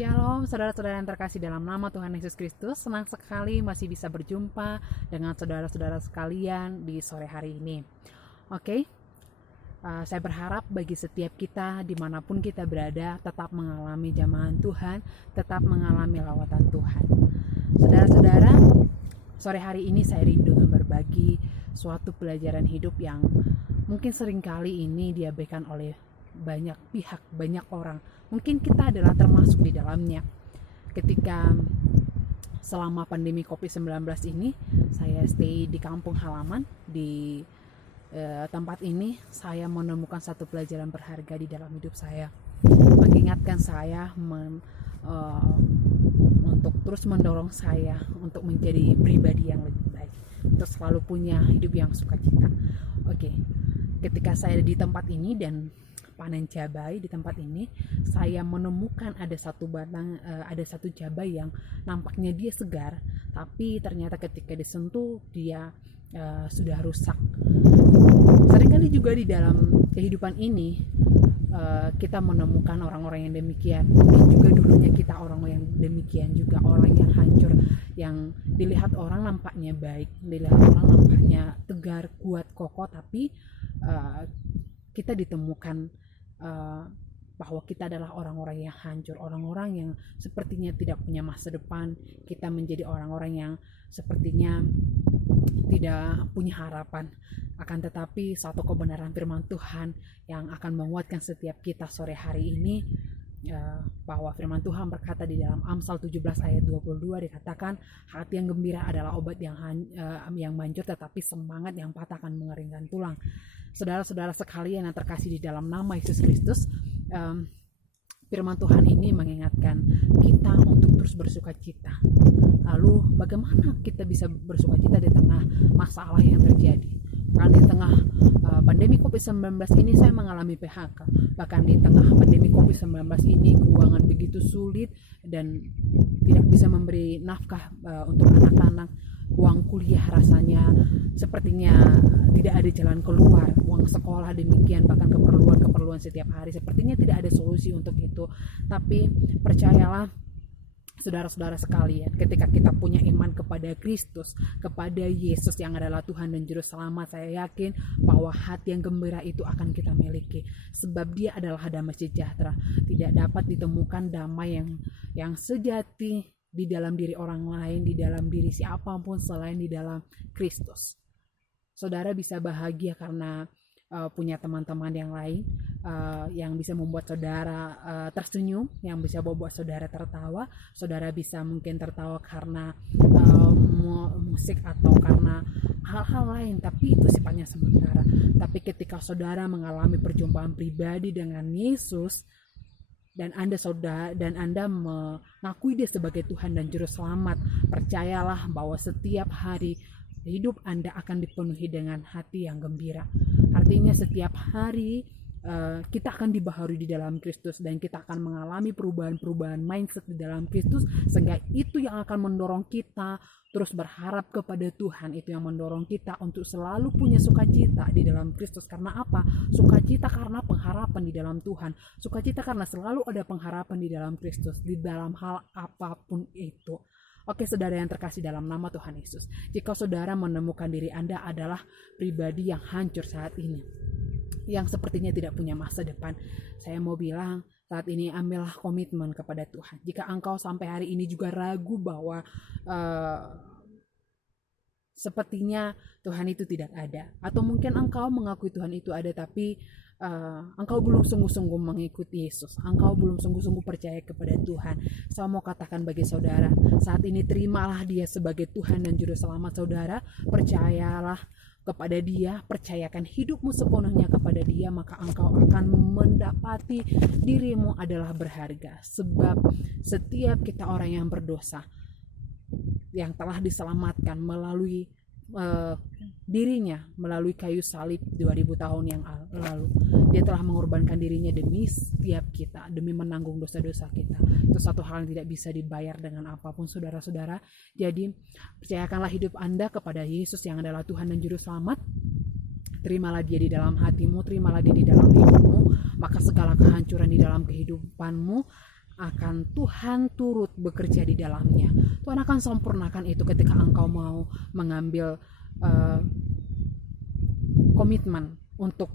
Shalom saudara-saudara yang terkasih dalam nama Tuhan Yesus Kristus. Senang sekali masih bisa berjumpa dengan saudara-saudara sekalian di sore hari ini. Oke, saya berharap bagi setiap kita dimanapun kita berada tetap mengalami jamahan Tuhan, tetap mengalami lawatan Tuhan. Saudara-saudara, sore hari ini saya rindu dengan berbagi suatu pelajaran hidup yang mungkin seringkali ini diabaikan oleh banyak pihak, banyak orang. Mungkin kita adalah termasuk di dalamnya. Ketika selama pandemi COVID-19 ini, saya stay di kampung halaman, di tempat ini, saya menemukan satu pelajaran berharga di dalam hidup saya. Mengingatkan saya untuk terus mendorong saya untuk menjadi pribadi yang lebih baik, untuk selalu punya hidup yang sukacita. Oke, ketika saya di tempat ini dan panen cabai di tempat ini, saya menemukan ada satu cabai yang nampaknya dia segar, tapi ternyata ketika disentuh dia sudah rusak. Seringkali juga di dalam kehidupan ini kita menemukan orang-orang yang demikian. Mungkin juga dulunya kita orang yang demikian juga, orang yang hancur, yang dilihat orang nampaknya baik, dilihat orang nampaknya tegar, kuat, kokoh, tapi kita ditemukan bahwa kita adalah orang-orang yang hancur, orang-orang yang sepertinya tidak punya masa depan. Kita menjadi orang-orang yang sepertinya tidak punya harapan. Akan tetapi satu kebenaran firman Tuhan yang akan menguatkan setiap kita sore hari ini, bahwa firman Tuhan berkata di dalam Amsal 17 ayat 22 dikatakan, hati yang gembira adalah obat yang manjur, tetapi semangat yang patah akan mengeringkan tulang. Saudara-saudara sekalian yang terkasih di dalam nama Yesus Kristus, firman Tuhan ini mengingatkan kita untuk terus bersukacita. Lalu bagaimana kita bisa bersukacita di tengah masalah yang terjadi? Bahkan di tengah pandemi COVID-19 ini saya mengalami PHK. Bahkan di tengah pandemi COVID-19 ini keuangan begitu sulit dan tidak bisa memberi nafkah untuk anak-anak. Uang kuliah rasanya sepertinya tidak ada jalan keluar. Uang sekolah demikian, bahkan keperluan setiap hari sepertinya tidak ada solusi untuk itu. Tapi percayalah saudara-saudara sekalian, ketika kita punya iman kepada Kristus, kepada Yesus yang adalah Tuhan dan Juru Selamat, saya yakin bahwa hati yang gembira itu akan kita miliki. Sebab Dia adalah damai sejahtera. Tidak dapat ditemukan damai yang sejati di dalam diri orang lain, di dalam diri siapapun selain di dalam Kristus. Saudara bisa bahagia karena punya teman-teman yang lain yang bisa membuat saudara tersenyum, yang bisa membuat saudara tertawa. Saudara bisa mungkin tertawa karena musik atau karena hal-hal lain, tapi itu sifatnya sementara. Tapi ketika saudara mengalami perjumpaan pribadi dengan Yesus, dan Anda mengakui Dia sebagai Tuhan dan Juru Selamat, percayalah bahwa setiap hari hidup Anda akan dipenuhi dengan hati yang gembira. Artinya setiap hari kita akan dibaharui di dalam Kristus, dan kita akan mengalami perubahan-perubahan mindset di dalam Kristus, sehingga itu yang akan mendorong kita terus berharap kepada Tuhan. Itu yang mendorong kita untuk selalu punya sukacita di dalam Kristus. Karena apa? Sukacita karena pengharapan di dalam Tuhan. Sukacita karena selalu ada pengharapan di dalam Kristus, di dalam hal apapun itu. Oke, saudara yang terkasih dalam nama Tuhan Yesus, jika saudara menemukan diri Anda adalah pribadi yang hancur saat ini, yang sepertinya tidak punya masa depan, saya mau bilang saat ini ambillah komitmen kepada Tuhan. Jika engkau sampai hari ini juga ragu bahwa sepertinya Tuhan itu tidak ada, atau mungkin engkau mengakui Tuhan itu ada, tapi engkau belum sungguh-sungguh mengikuti Yesus, engkau belum sungguh-sungguh percaya kepada Tuhan, saya mau katakan bagi saudara, saat ini terimalah Dia sebagai Tuhan dan Juru Selamat saudara. Percayalah kepada Dia, percayakan hidupmu sepenuhnya kepada Dia, maka engkau akan mendapati dirimu adalah berharga. Sebab setiap kita orang yang berdosa, yang telah diselamatkan melalui dirinya, melalui kayu salib 2000 tahun yang lalu, Dia telah mengorbankan dirinya demi setiap kita, demi menanggung dosa-dosa kita. Itu satu hal yang tidak bisa dibayar dengan apapun, saudara-saudara. Jadi percayakanlah hidup Anda kepada Yesus yang adalah Tuhan dan Juru Selamat. Terimalah Dia di dalam hatimu, terimalah Dia di dalam hidupmu, maka segala kehancuran di dalam kehidupanmu akan Tuhan turut bekerja di dalamnya. Tuhan akan sempurnakan itu ketika engkau mau mengambil komitmen untuk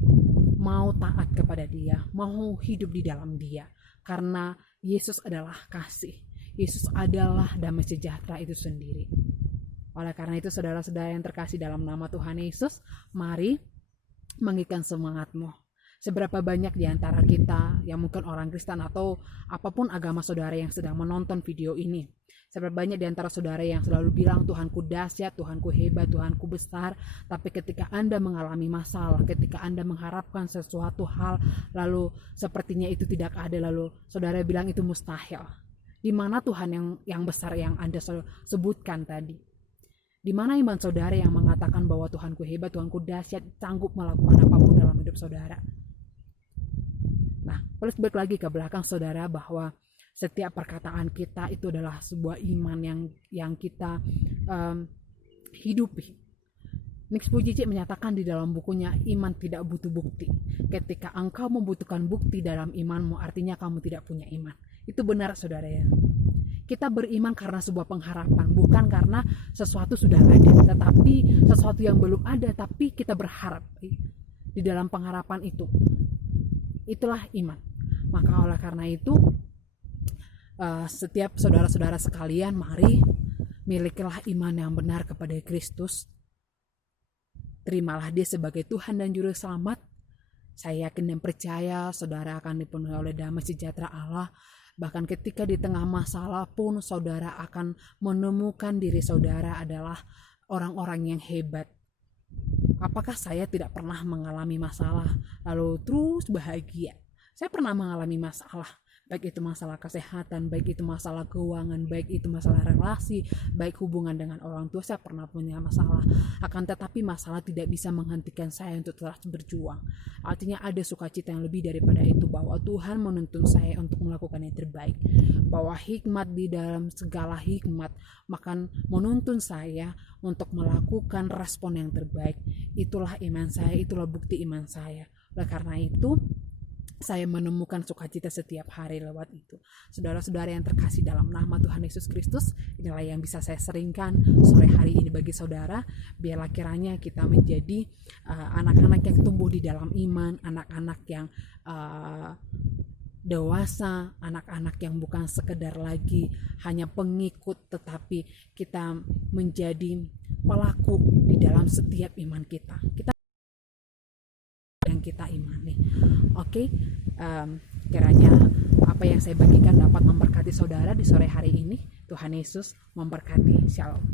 mau taat kepada Dia, mau hidup di dalam Dia. Karena Yesus adalah kasih, Yesus adalah damai sejahtera itu sendiri. Oleh karena itu, saudara-saudara yang terkasih dalam nama Tuhan Yesus, mari mengikat semangatmu. Seberapa banyak di antara kita yang mungkin orang Kristen atau apapun agama saudara yang sedang menonton video ini, seberapa banyak di antara saudara yang selalu bilang Tuhanku dahsyat, Tuhanku hebat, Tuhanku besar, tapi ketika Anda mengalami masalah, ketika Anda mengharapkan sesuatu hal lalu sepertinya itu tidak ada, lalu saudara bilang itu mustahil. Di mana Tuhan yang besar yang Anda sebutkan tadi? Di mana iman saudara yang mengatakan bahwa Tuhanku hebat, Tuhanku dahsyat, sanggup melakukan apapun dalam hidup saudara? Nah, terus balik lagi ke belakang saudara, bahwa setiap perkataan kita itu adalah sebuah iman yang kita hidupi. Nick Vujicic menyatakan di dalam bukunya, iman tidak butuh bukti. Ketika engkau membutuhkan bukti dalam imanmu, artinya kamu tidak punya iman. Itu benar saudara ya. Kita beriman karena sebuah pengharapan, bukan karena sesuatu sudah ada, tetapi sesuatu yang belum ada, tapi kita berharap di dalam pengharapan itu. Itulah iman. Maka oleh karena itu, setiap saudara-saudara sekalian, mari milikilah iman yang benar kepada Kristus. Terimalah Dia sebagai Tuhan dan Juru Selamat. Saya yakin dan percaya saudara akan dipenuhi oleh damai sejahtera Allah. Bahkan ketika di tengah masalah pun saudara akan menemukan diri saudara adalah orang-orang yang hebat. Apakah saya tidak pernah mengalami masalah lalu terus bahagia? Saya pernah mengalami masalah, baik itu masalah kesehatan, baik itu masalah keuangan, baik itu masalah relasi, baik hubungan dengan orang tua. Saya pernah punya masalah. Akan tetapi masalah tidak bisa menghentikan saya untuk terus berjuang. Artinya ada sukacita yang lebih daripada itu, bahwa Tuhan menuntun saya untuk melakukan yang terbaik, bahwa hikmat di dalam segala hikmat makan menuntun saya untuk melakukan respon yang terbaik. Itulah iman saya, itulah bukti iman saya. Oleh karena itu, saya menemukan sukacita setiap hari lewat itu. Saudara-saudara yang terkasih dalam nama Tuhan Yesus Kristus, inilah yang bisa saya seringkan sore hari ini bagi saudara. Biarlah kiranya kita menjadi anak-anak yang tumbuh di dalam iman, anak-anak yang dewasa, anak-anak yang bukan sekedar lagi hanya pengikut, tetapi kita menjadi pelaku di dalam setiap iman kita. Yang kita imani. Oke, kiranya apa yang saya bagikan dapat memberkati saudara di sore hari ini. Tuhan Yesus memberkati. Shalom.